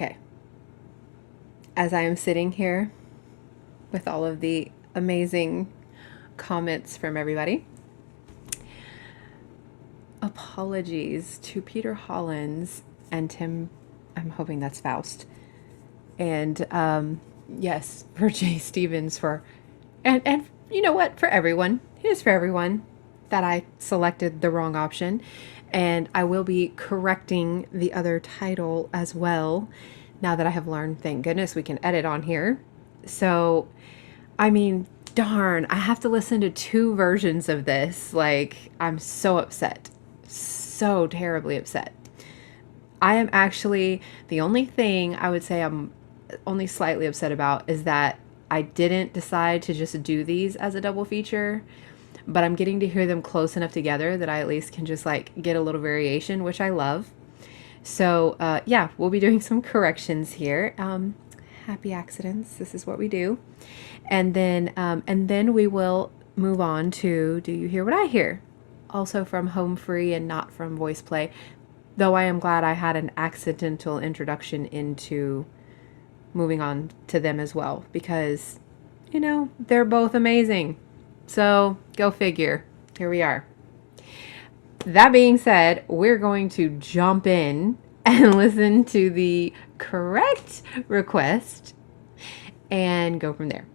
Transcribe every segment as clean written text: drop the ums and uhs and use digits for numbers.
Okay. As I am sitting here with all of the amazing comments from everybody, apologies to Peter Hollens and Tim, I'm hoping that's Foust, and yes, for Jay Stevens and you know what, for everyone, here's for everyone that I selected the wrong option, and I will be correcting the other title as well now that I have learned, thank goodness we can edit on here. So, I mean, darn, I have to listen to two versions of this. Like, I'm so upset. So terribly upset. I am actually, the only thing I would say I'm only slightly upset about is that I didn't decide to just do these as a double feature, but I'm getting to hear them close enough together that I at least can just like get a little variation, which I love. So yeah, we'll be doing some corrections here. Happy accidents. This is what we do. And then we will move on to Do You Hear What I Hear? Also from Home Free and not from VoicePlay. Though I am glad I had an accidental introduction into moving on to them as well, because, you know, they're both amazing. So go figure. Here we are. That being said, we're going to jump in and listen to the correct request and go from there.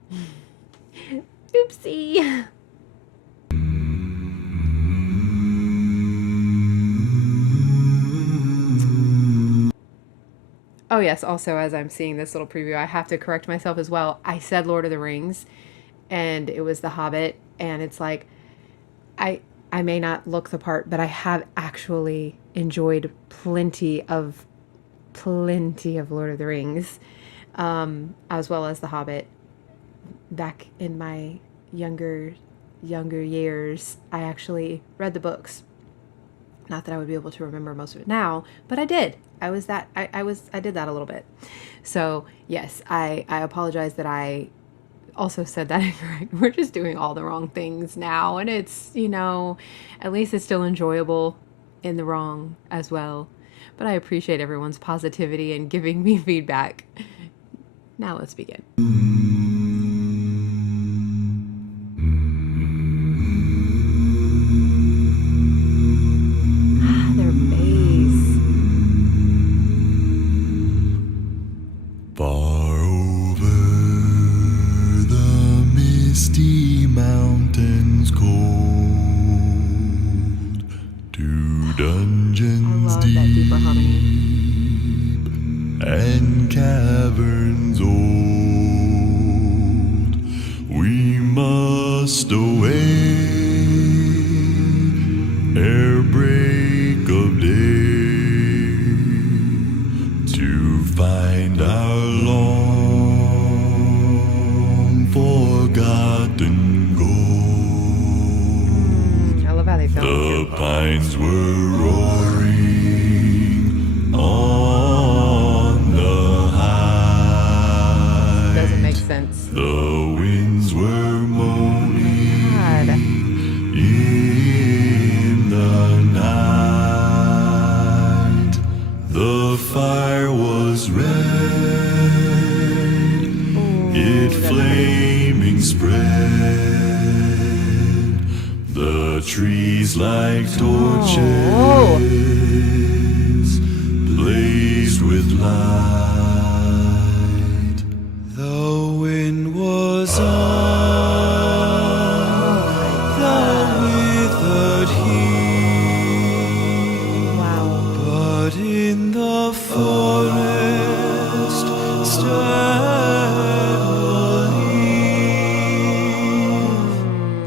Oopsie. Oh yes, also as I'm seeing this little preview, I have to correct myself as well. I said Lord of the Rings and it was The Hobbit, and it's like I may not look the part, but I have actually enjoyed plenty of Lord of the Rings, as well as The Hobbit. Back in my younger years, I actually read the books. Not that I would be able to remember most of it now, but I did. I did that a little bit. So yes, I apologize that I also said that incorrect. We're just doing all the wrong things now, and it's, you know, at least it's still enjoyable in the wrong as well. But I appreciate everyone's positivity and giving me feedback. Now let's begin. Their bass. Far over the Misty Mountains cold, to dungeons deep and caverns old, we must away ere break of day, to find our long forgotten gold. I love how they film The pines were roaring on the height. Doesn't make sense. The winds were moaning God. in the night. The fire was red, it flaming spread. The trees like torches blazed with light. The wind was on the withered heath. Wow. But in the forest steadily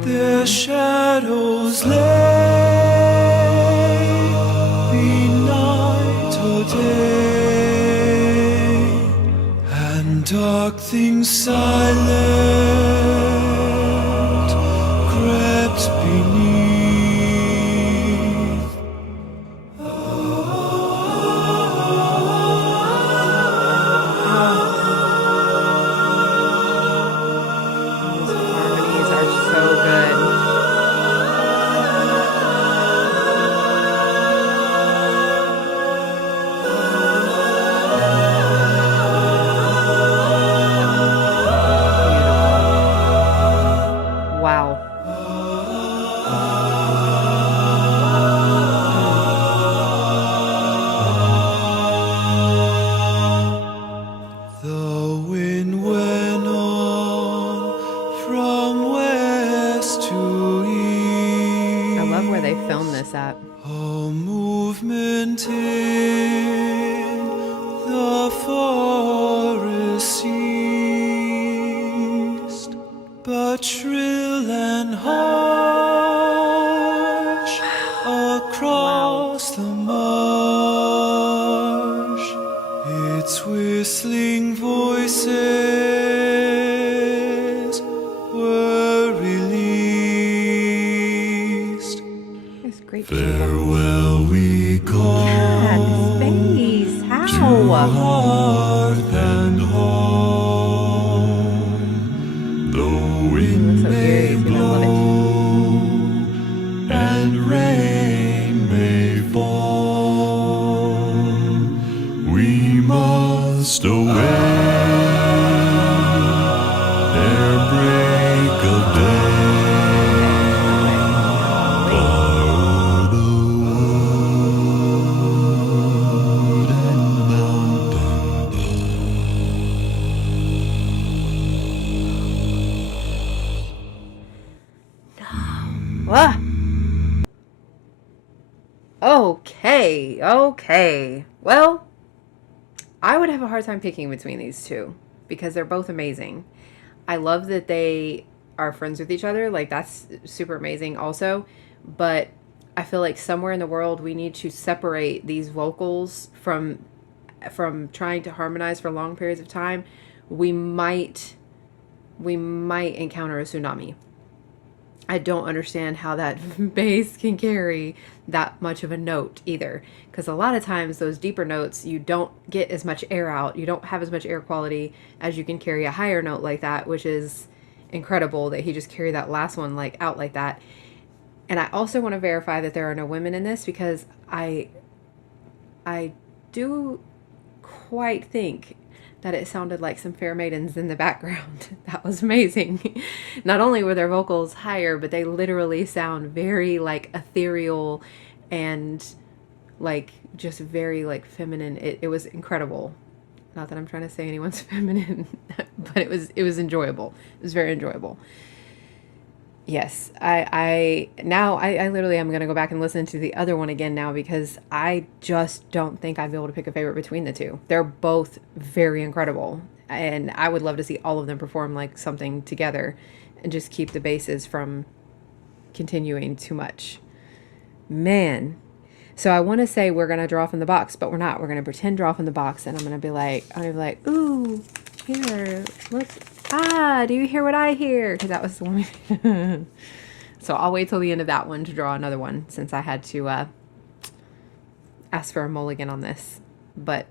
their shadows lay, be night or day, and dark things silent crept beneath. Harmonies are so good. filmed this at? A movement in the forest ceased, but shrill and harsh across the marsh, its whistling voices were released. It's great. Farewell we call Space. to How? hearth and home, though wind so may eerie. He's gonna love it. blow and rain may fall, we must away ere break of day. Far o'er the wood and mountain. Ah. Okay. Well, I would have a hard time picking between these two because they're both amazing. I love that they are friends with each other. Like, that's super amazing also. But I feel like somewhere in the world we need to separate these vocals from trying to harmonize for long periods of time. We might encounter a tsunami. I don't understand how that bass can carry that much of a note either. Because a lot of times those deeper notes, you don't get as much air out. You don't have as much air quality as you can carry a higher note like that, which is incredible that he just carried that last one like out like that. And I also want to verify that there are no women in this because I do quite think that it sounded like some fair maidens in the background. That was amazing. Not only were their vocals higher, but they literally sound very like ethereal and like just very like feminine. It was incredible. Not that I'm trying to say anyone's feminine, but it was enjoyable. It was very enjoyable. Yes, I literally am going to go back and listen to the other one again now because I just don't think I'd be able to pick a favorite between the two. They're both very incredible, and I would love to see all of them perform like something together and just keep the basses from continuing too much. Man. So I want to say we're going to draw from the box, but we're not. We're going to pretend draw from the box, and I'm going to be like, ooh, here, look. Ah, do you hear what I hear? Because that was the one. So I'll wait till the end of that one to draw another one since I had to ask for a mulligan on this. But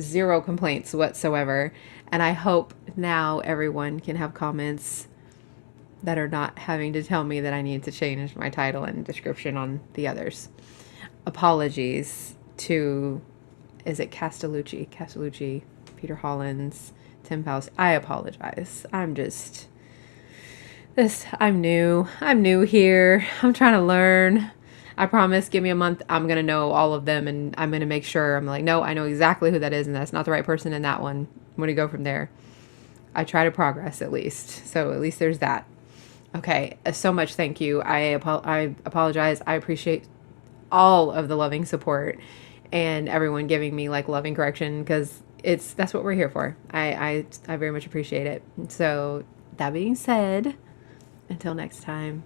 zero complaints whatsoever. And I hope now everyone can have comments that are not having to tell me that I need to change my title and description on the others. Apologies to, is it Castellucci, Peter Hollens, Tim Foust. I apologize. I'm new here. I'm trying to learn. I promise, give me a month. I'm going to know all of them and I'm going to make sure. I'm like, no, I know exactly who that is and that's not the right person in that one. I'm going to go from there. I try to progress at least. So at least there's that. Okay. So much thank you. I apologize. I appreciate all of the loving support and everyone giving me like loving correction because that's what we're here for. I very much appreciate it. So that being said, until next time.